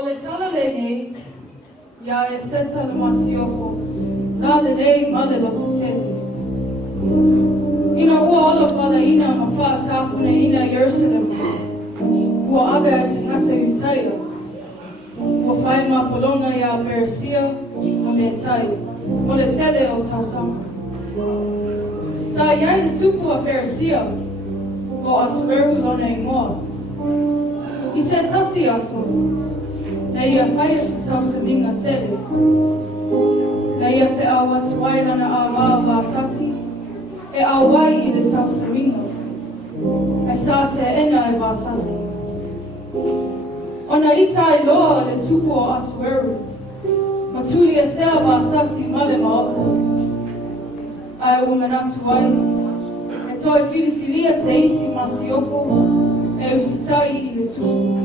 O le tala le nei, ia e seta le masioko, la le nei ma le lotu tele. Ina ua ala pala ina ma wha tāpune ina Jerusalem, ua abe a te ngata utaia, ua whai ma polonga ia Peresia o me tai, o le tele o tausama. Sa iai le tupu a Peresia, o Asueru lona ingoa. I se tasi aso, na ia whai se tausa minga tele, na ia te awa tuai lana a wā sati, e awai i le tausa minga, e sa te ena e wā sati. Ona ita i loa le tupu o Asueru, ma tuli e sea wā sati ma le maota, ai umenatu ai, e toi filifilia se isi masioko, e usitai i le tupu.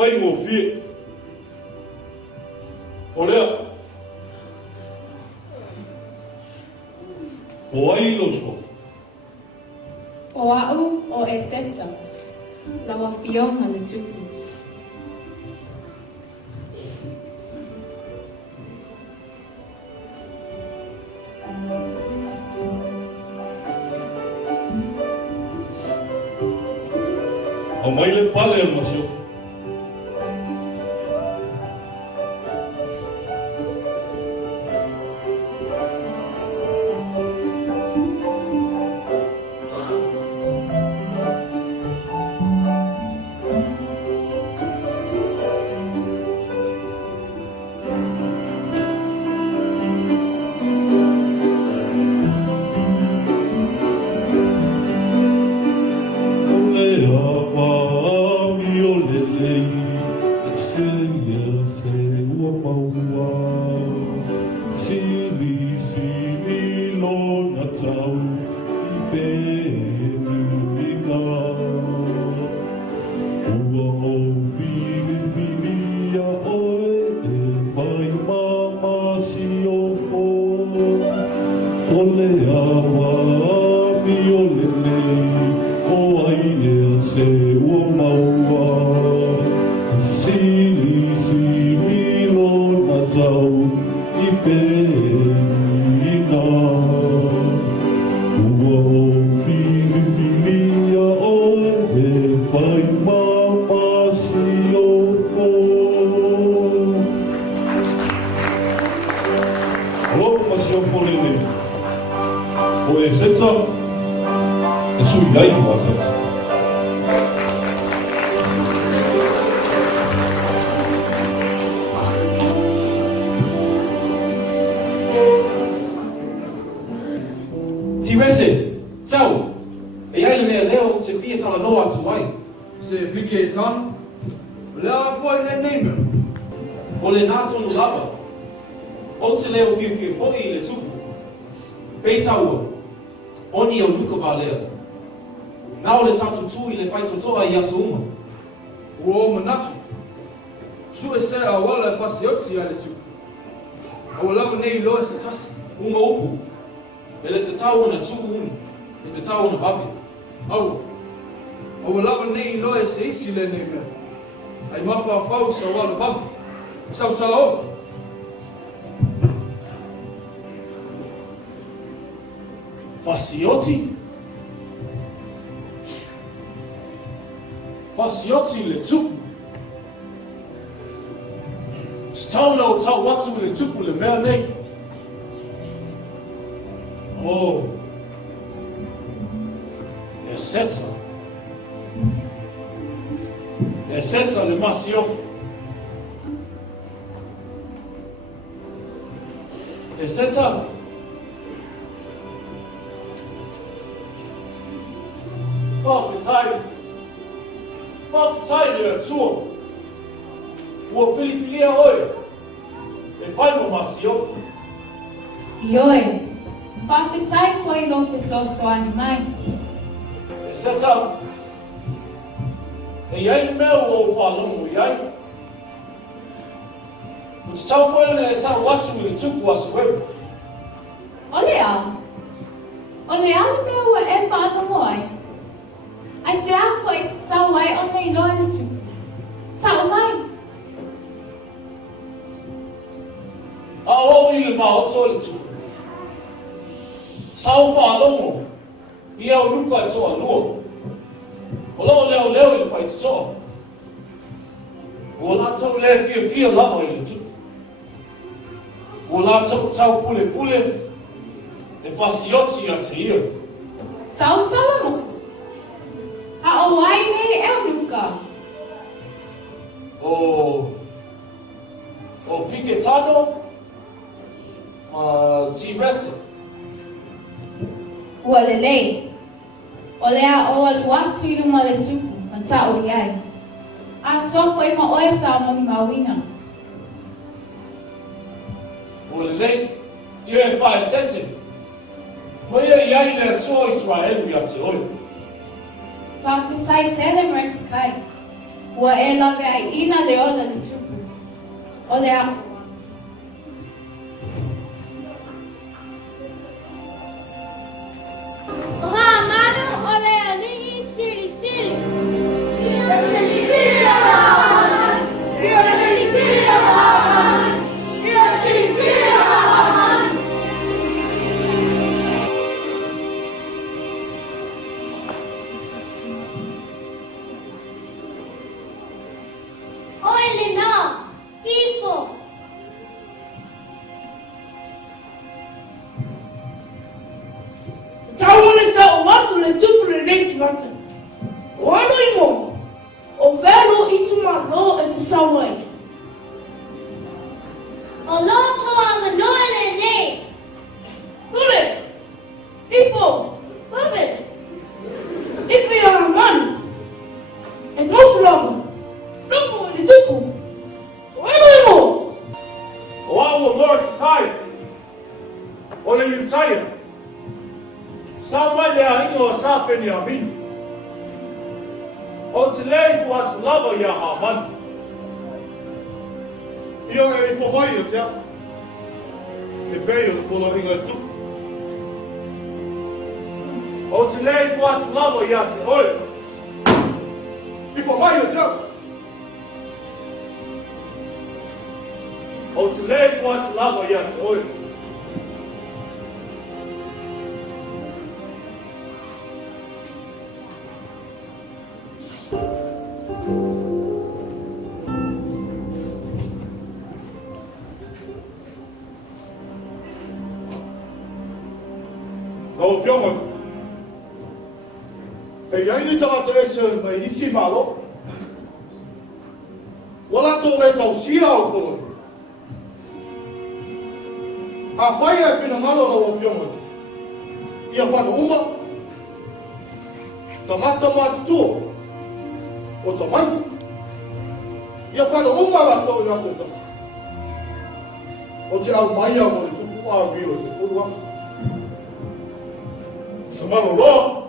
Pai ngō fie. O lea. O ai lo sko. O au o e seta, lawa fionga le tupu. O mai le pale al masiofu. Fasioti le tupu. Tau lau tau watu le tupu le mea nei. Oh. E seta. E seta le masiofu. E seta. Whawhitai le atua. Ua pilipilia oe. E whai mo masiofu. Ioe, whawhitai koe lo whesoso ani mai. E seta. E iai mea o whalongo iai. O te tau koe le tau watu le tupu asu webu. Ole a. Ole a le mea ua e whaaka ai. Ai se a koe te tau ai o nei loa le tupu. Tau mai. A o i le maoto le tupu. Sau whalongo. Ia o luka e toa lua. O leo leo leo i le pai te toa. O la tau le fia lama i le tupu. O la tau pule pule. E pasioti a te ia. Sau tala mo. A o ai nei e luka. O pike tano. Ti wrestler. Ua le lei. O lea o al watu i luma le tupu. Ma ta o iai. A toa foi ma oe sa mo ni mawina. O le lei. Ia e pae tete. Ma ia iai le atua Israelu ia te oi. Whawhitai tele mre te kai. ua e lawe ai ina le ona le tupu. O le a. Oha, manu, ole alihi, sili, sili. Oile na, hifo. Taumune tau watu le tupu le neiti wata. Wano imo, o velo ituma lo e te sawai. O loto a manoele ne. Fule, ifo, babe, ipi ya manu. E tosu lama, lupu le tupu. Wano imo, O au Lord Kai. O le Utaya. Sa mai le aingo a sa peni a mini. O te lei ku atu lava ia a mani. Ia e fo mai e tea. Te pei o te pola inga tu. O te lei ku atu lava ia te oe. I fo mai e tea. O te lei ku atu lava ia te oe. Nau fionga. E iai ni tawata ese mai isi malo. Wala tō le tau sia o kono. A whai e whina malo la o fionga. Ia whana uma. Ta mata mati tō. O ta maiti. Ia whana uma la tō i aso tasi. O te au mai a mo le tupu a wiro se furu atu. Te mano roa.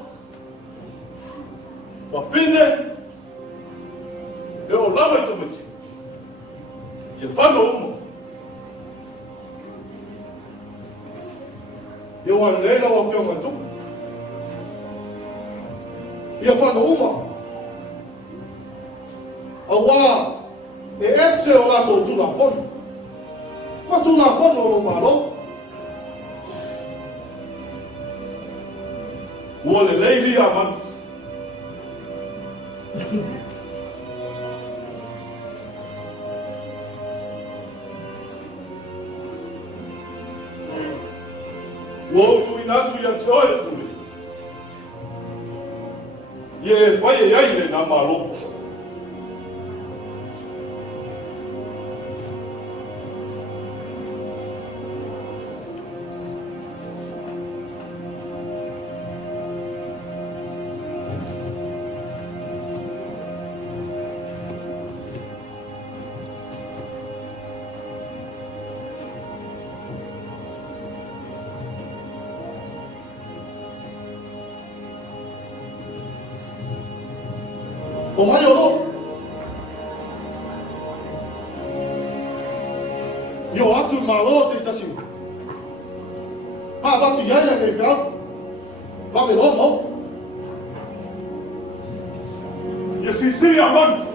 Ma whine. E o lawa te mati. Ia whana uma. Ia wan leila wa whionga tupu. Ia whana uma. A wā, e ese o lato tūna whonu. Ma tūna whonu o lo malo. Ua le leili a manu. Ua utu inatu ia te oe kuri. Ia e whai e aile nā mālopo. O mai o lo. Io atu malo te tasi. Ah, batu iaia kei whiau. Vame lo mo. Ia si a manu.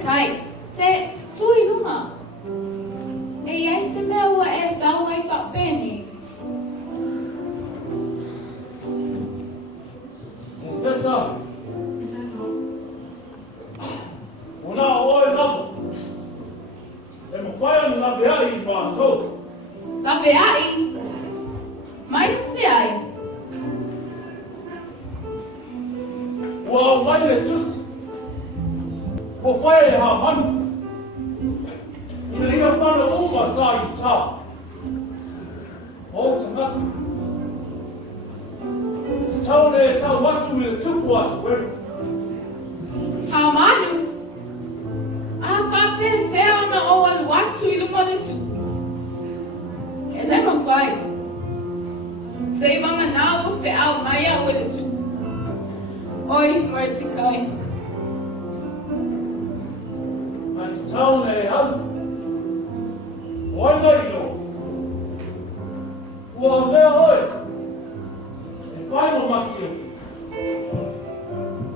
Kai, se tui luna. E iai se mea ua e sau ai whapeni. E seta. Una oe lava. E mo pai anu lawe ai i pātou. Lawe ai? Mai te ai? Ua mai le tus. Ua whae e ha manu. Ina ia whana uma sa I tā. O tangata. Te tau ne e tau atu I le tupu asu weru. Ha manu. A whape whea ona o alu atu I luma le tu. E lema whai. Sei wanga nāua whea au mai au e le tu. Oi, Mordecai. Ma te tau ne e alu. Oi nei no. Ua mea oi. E whai mo masi aki.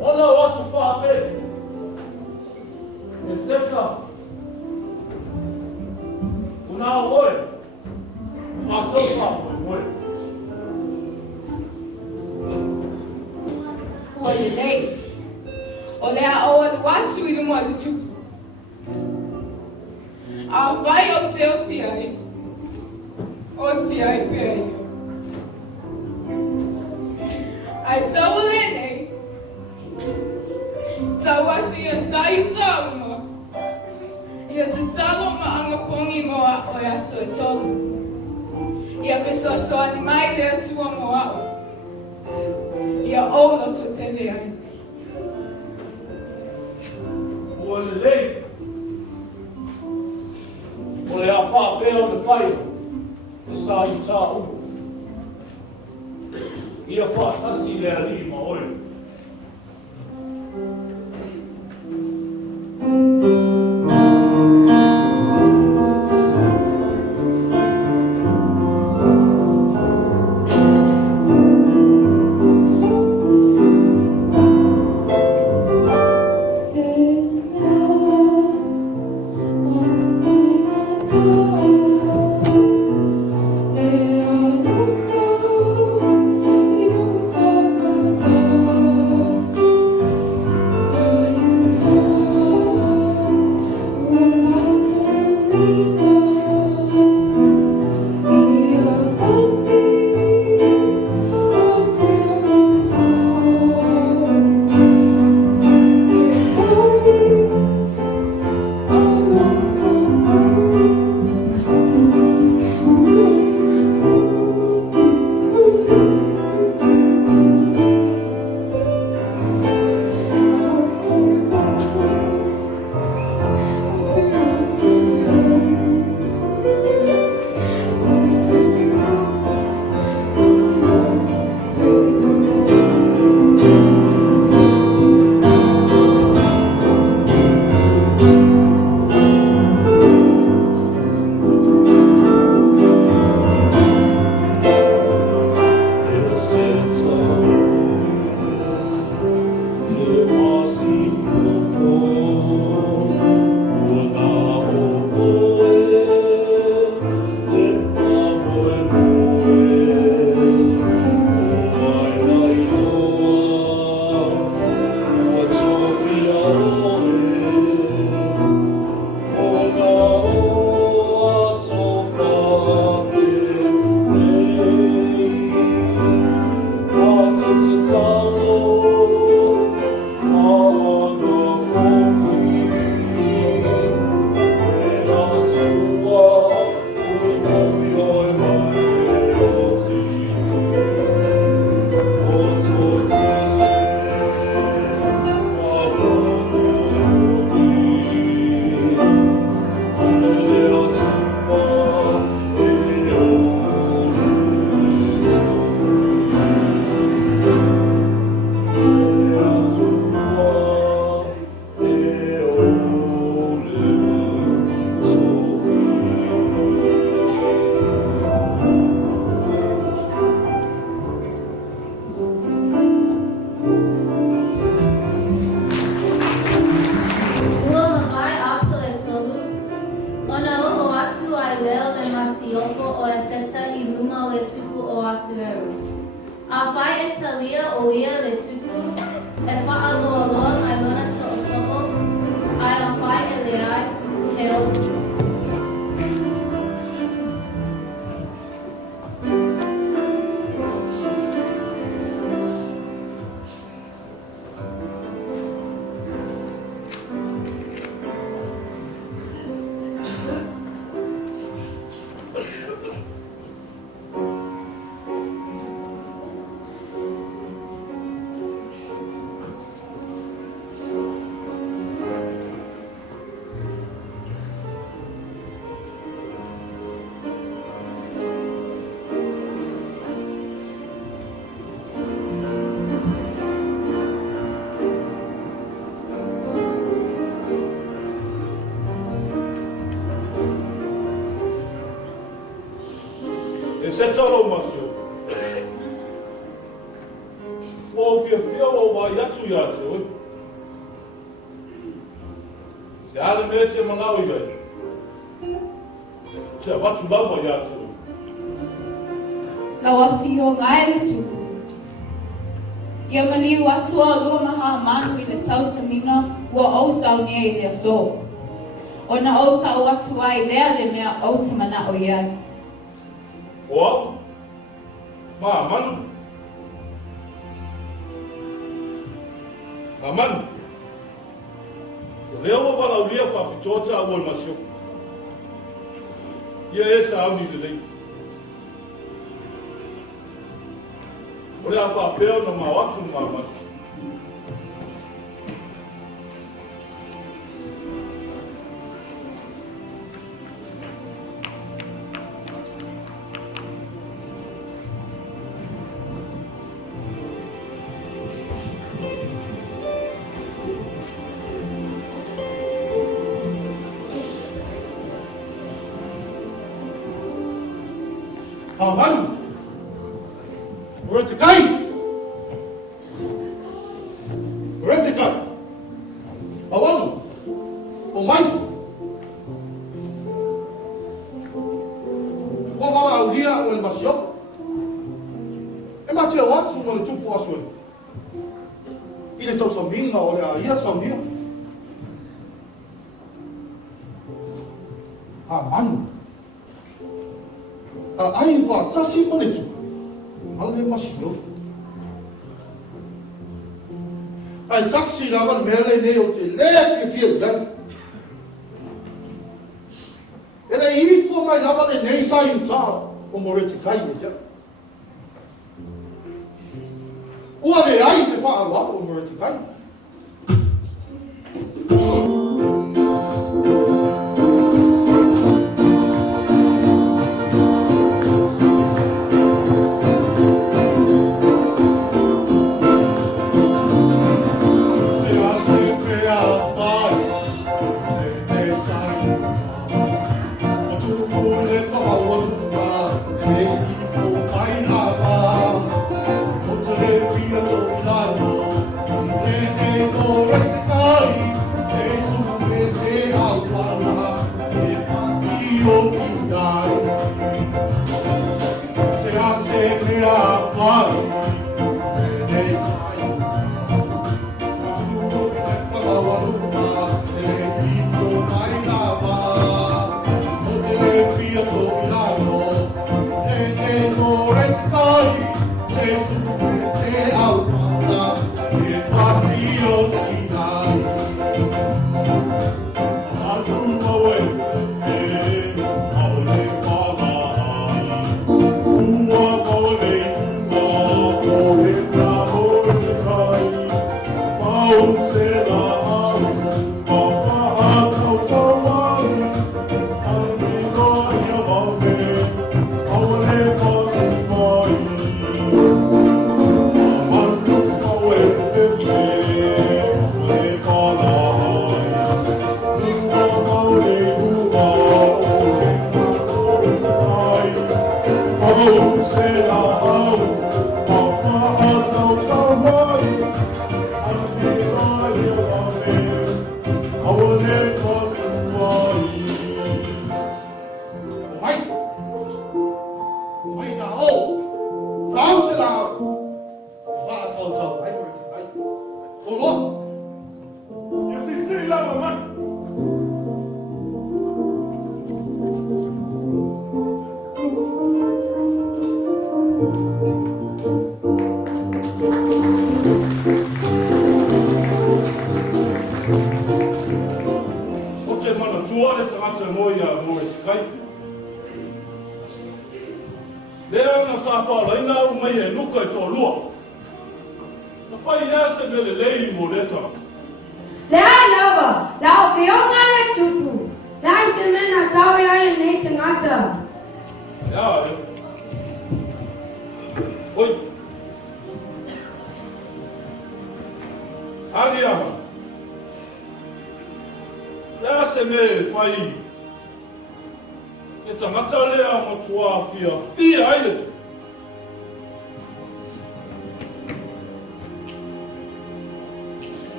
Ona o asu whape. E seta. Una oi. Ma tau whape oi. Ua le nei. O lea o alu atu I luma le tu. A vai o te ai. O te ai pēi. Ai tau le nei. Tau atu ia sai tau ma. Ia te talo ma anga pongi moa o ia so e tolu. Ia whesoa soani mai lea tua moa o. Ia olo to te lea. Ua le lei. O le a whapea o le whai. E sa I tā umu. Ia whaatasi le ari ma oi. se tolo masio. O fia o wa yatu yatu. Se ale me te manau iwe. Te watu lawa yatu. Lawa fio ngai le tuku. Ia maliu atu a lua maha manu i le tau saminga ua o saunia i lea so. O na o tau atu ai lea le mea o te mana o iai. O? Ma manu. Ma manu. Lea wa wala ulia whapitota a wal masio. Ia e sa au ni le leiti. O le a whapeo na mawatu ma manu. Manu, we're at the guy. We're at the guy. Awanu, o mai. Wa wala au hia o le masio. E matia watu mo le tupu aso e. I le tau saminga o le a ia saminga. Manu. Ai wa tasi mo le tupu. Ale masio. Ai tasi lawan mele ne o te lea ke fia dan. Ele i fo mai lawan e nei sai uta o mo reti kai me ja. Ua le ai se fa ala o mo reti kai. tangata lea ma tua fia ai e.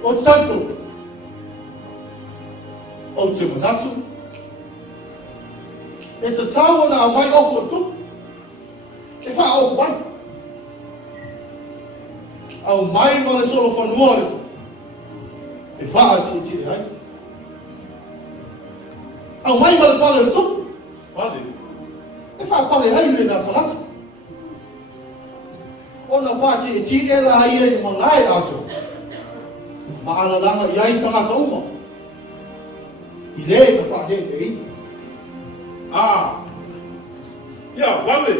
O tanto, o te manatu, e te taua na mai ofu tu, e wha ofu an. Au mai ma le solo whanua le tu, e wha ati i tiri ai. Au mai ma le pale le tu, e wha pale ai le nā talata. O na wha ati i tiri e la ai e ma lai ato. Ma ala langa i ai tangata uma. I le na wha ne nei. Ya, wawe.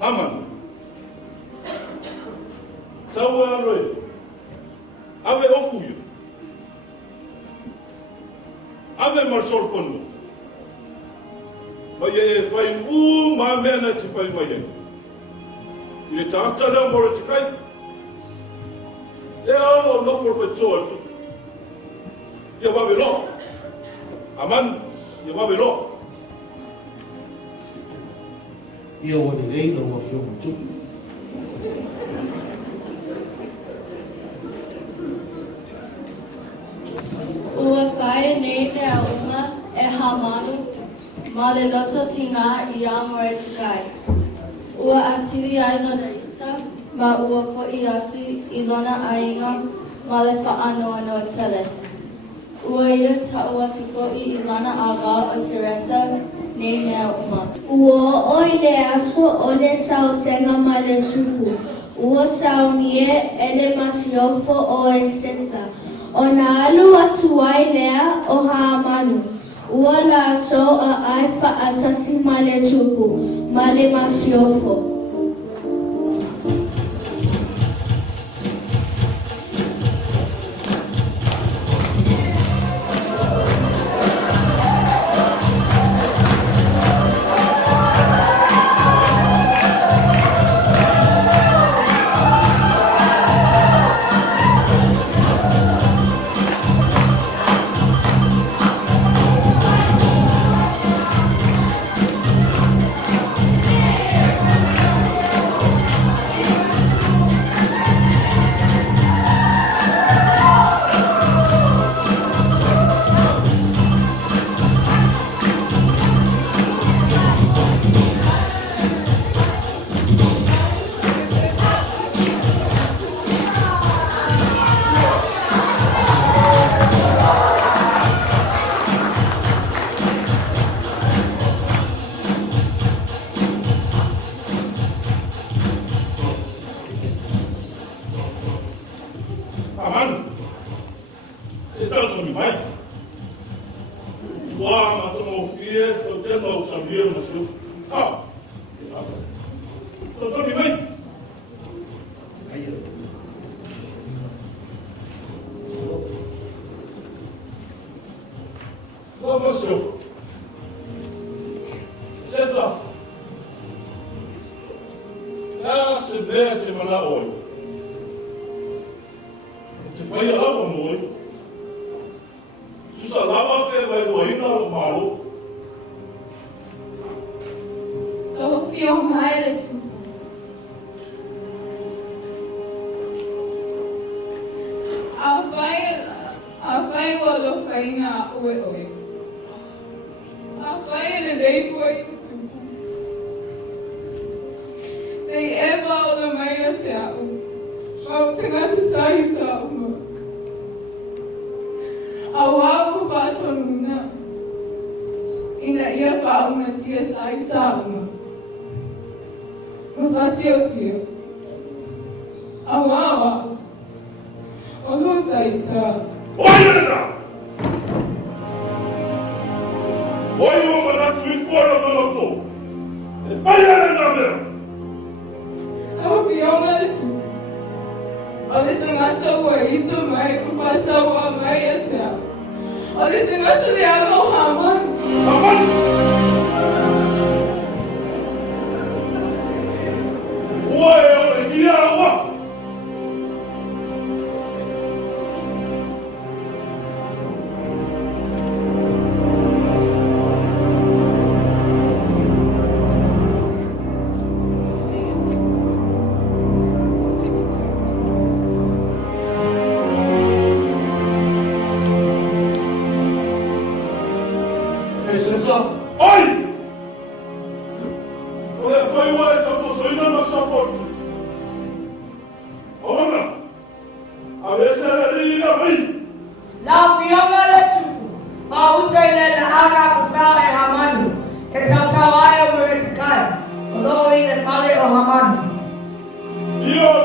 Aman. Tau aroi. Ave ofu yu. Ave marsol fono. Ma ye e whai ma mena te whai mai e. I le tāta leo mora te kai. Leo o nofo pe toa tu. Ia wawe lo. Aman, ia wawe lo. Ia wane reina ua whioma tu. Ua whae nei mea uma e hamanu ma le loto tina I a more te kai. Ua atiri ai lona ita ma ua fo'i ati I lona ainga ma le whaanoa no tele. Ua ia ta'u ati fo'i I lana aga o Seresa nei mea uma. Ua oi le aso o le tau tenga ma le tupu. Ua saunie ele masiofo o e seta. O na alu atu ai lea o haamanu. Ua la ato a ai whaatasi ma le tupu, ma le masiofo.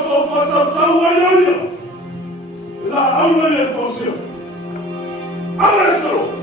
tō whatau tau ai aia. E la auna e kōsia. Ala e saro.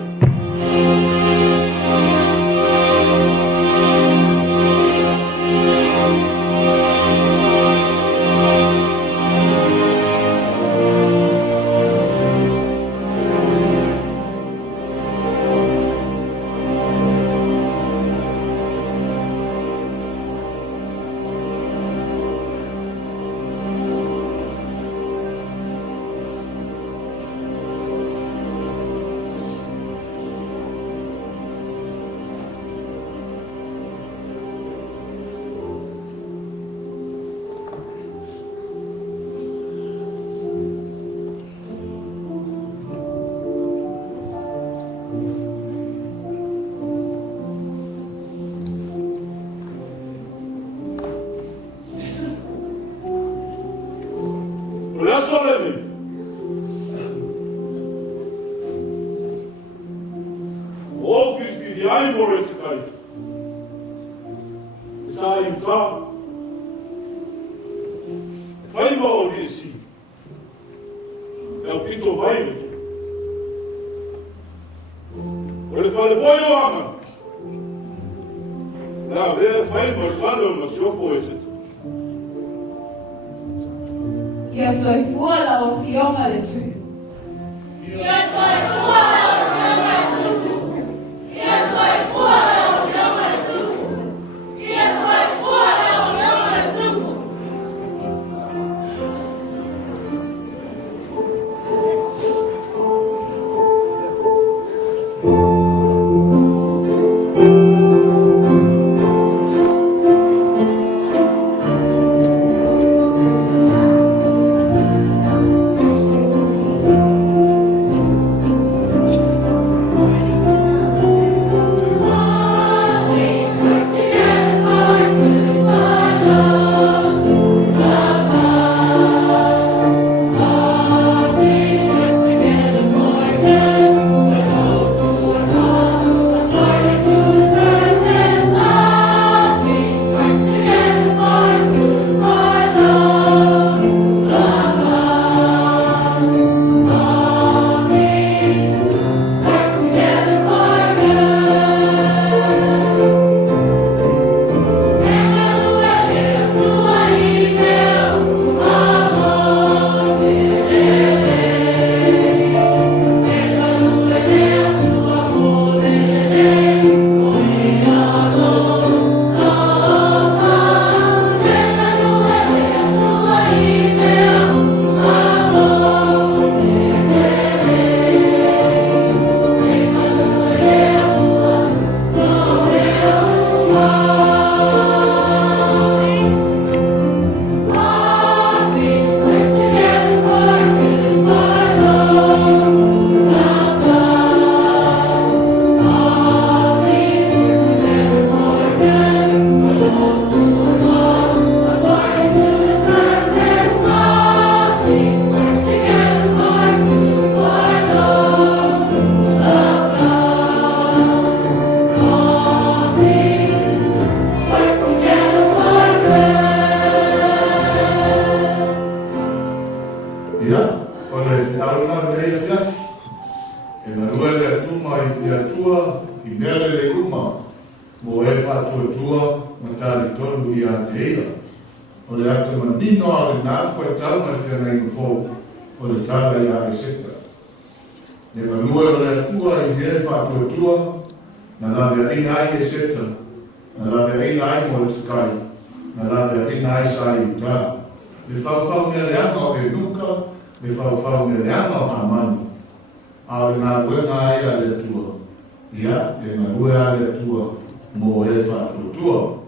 Ia, e na ua ale tua mo e whātua tua.